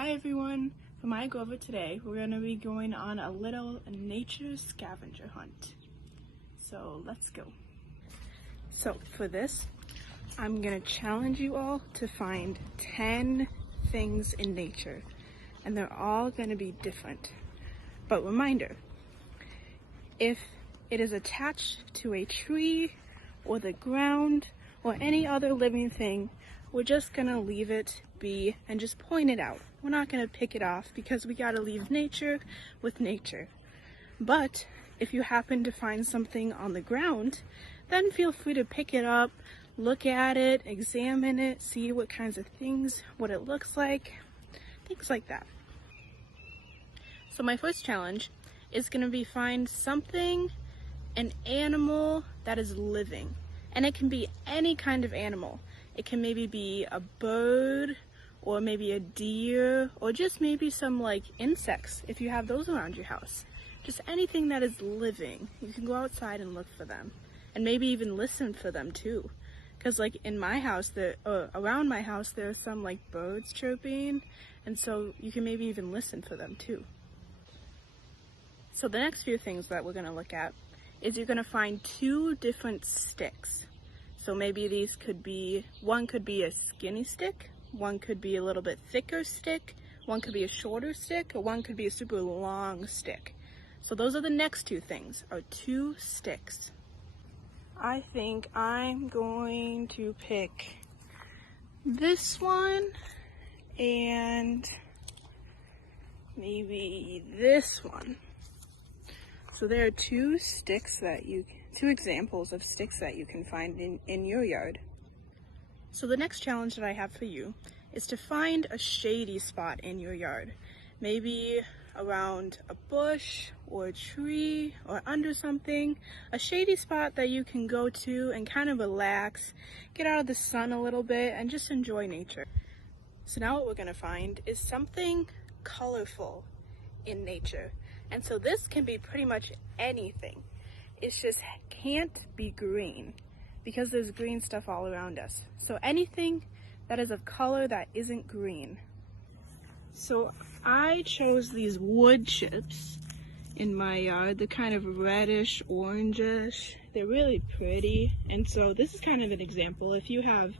Hi everyone! For my go over today, we're going to be going on a little nature scavenger hunt. So let's go. So for this, I'm going to challenge you all to find 10 things in nature. And they're all going to be different. But reminder, if it is attached to a tree or the ground or any other living thing, we're just going to leave it be and just point it out. We're not going to pick it off because we got to leave nature with nature. But if you happen to find something on the ground, then feel free to pick it up, look at it, examine it, see what kinds of things, what it looks like, things like that. So my first challenge is going to be find something, an animal that is living. And it can be any kind of animal. It can maybe be a bird, or maybe a deer, or just maybe some like insects if you have those around your house. Just anything that is living. You can go outside and look for them, and maybe even listen for them too. Because like in my house, around my house, there are some like birds chirping, and so you can maybe even listen for them too. So the next few things that we're going to look at is you're going to find 2 different sticks. So maybe these could be, one could be a skinny stick, one could be a little bit thicker stick, one could be a shorter stick, or one could be a super long stick. So those are the next 2 things, are 2 sticks. I think I'm going to pick this one and maybe this one. So there are 2 sticks that 2 examples of sticks that you can find in your yard. So the next challenge that I have for you is to find a shady spot in your yard. Maybe around a bush or a tree or under something. A shady spot that you can go to and kind of relax, get out of the sun a little bit, and just enjoy nature. So now what we're going to find is something colorful in nature. And so this can be pretty much anything. It just can't be green because there's green stuff all around us. So anything that is of color that isn't green. So I chose these wood chips in my yard. They're kind of reddish, orangish. They're really pretty. And so this is kind of an example. If you have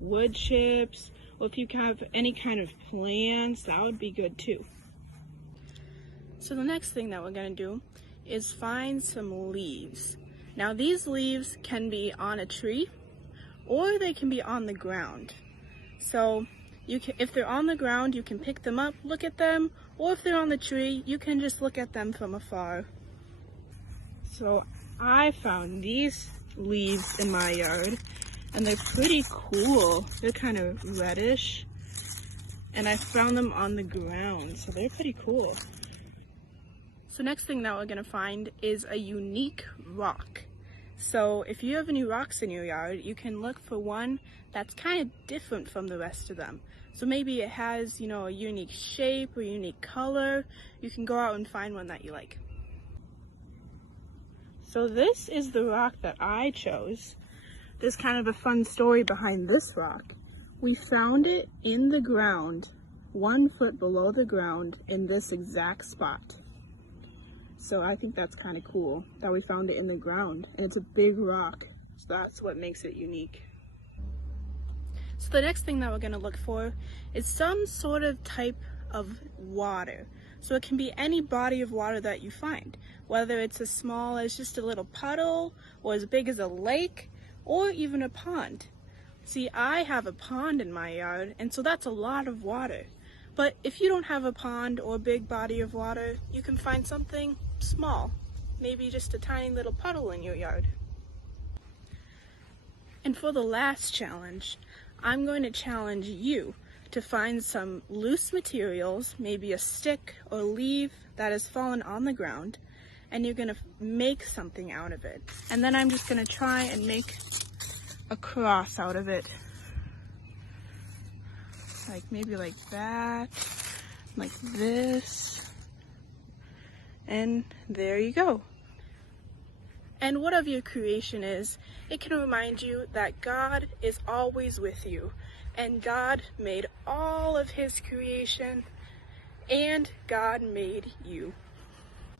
wood chips or if you have any kind of plants, that would be good too. So the next thing that we're going to do is find some leaves. Now these leaves can be on a tree or they can be on the ground. So if they're on the ground, you can pick them up, look at them, or if they're on the tree, you can just look at them from afar. So I found these leaves in my yard and they're pretty cool. They're kind of reddish and I found them on the ground, so they're pretty cool. So next thing that we're going to find is a unique rock. So if you have any rocks in your yard, you can look for one that's kind of different from the rest of them. So maybe it has, a unique shape or unique color. You can go out and find one that you like. So this is the rock that I chose. There's kind of a fun story behind this rock. We found it in the ground, 1 foot below the ground in this exact spot. So I think that's kind of cool that we found it in the ground, and it's a big rock, so that's what makes it unique. So the next thing that we're going to look for is some sort of type of water. So it can be any body of water that you find, whether it's as small as just a little puddle, or as big as a lake, or even a pond. See, I have a pond in my yard, and so that's a lot of water. But if you don't have a pond or a big body of water, you can find something small, maybe just a tiny little puddle in your yard. And for the last challenge, I'm going to challenge you to find some loose materials, maybe a stick or leaf that has fallen on the ground, and you're going to make something out of it. And then I'm just going to try and make a cross out of it. Like maybe like that, like this, and there you go. And whatever your creation is, it can remind you that God is always with you, And God made all of his creation, and God made you.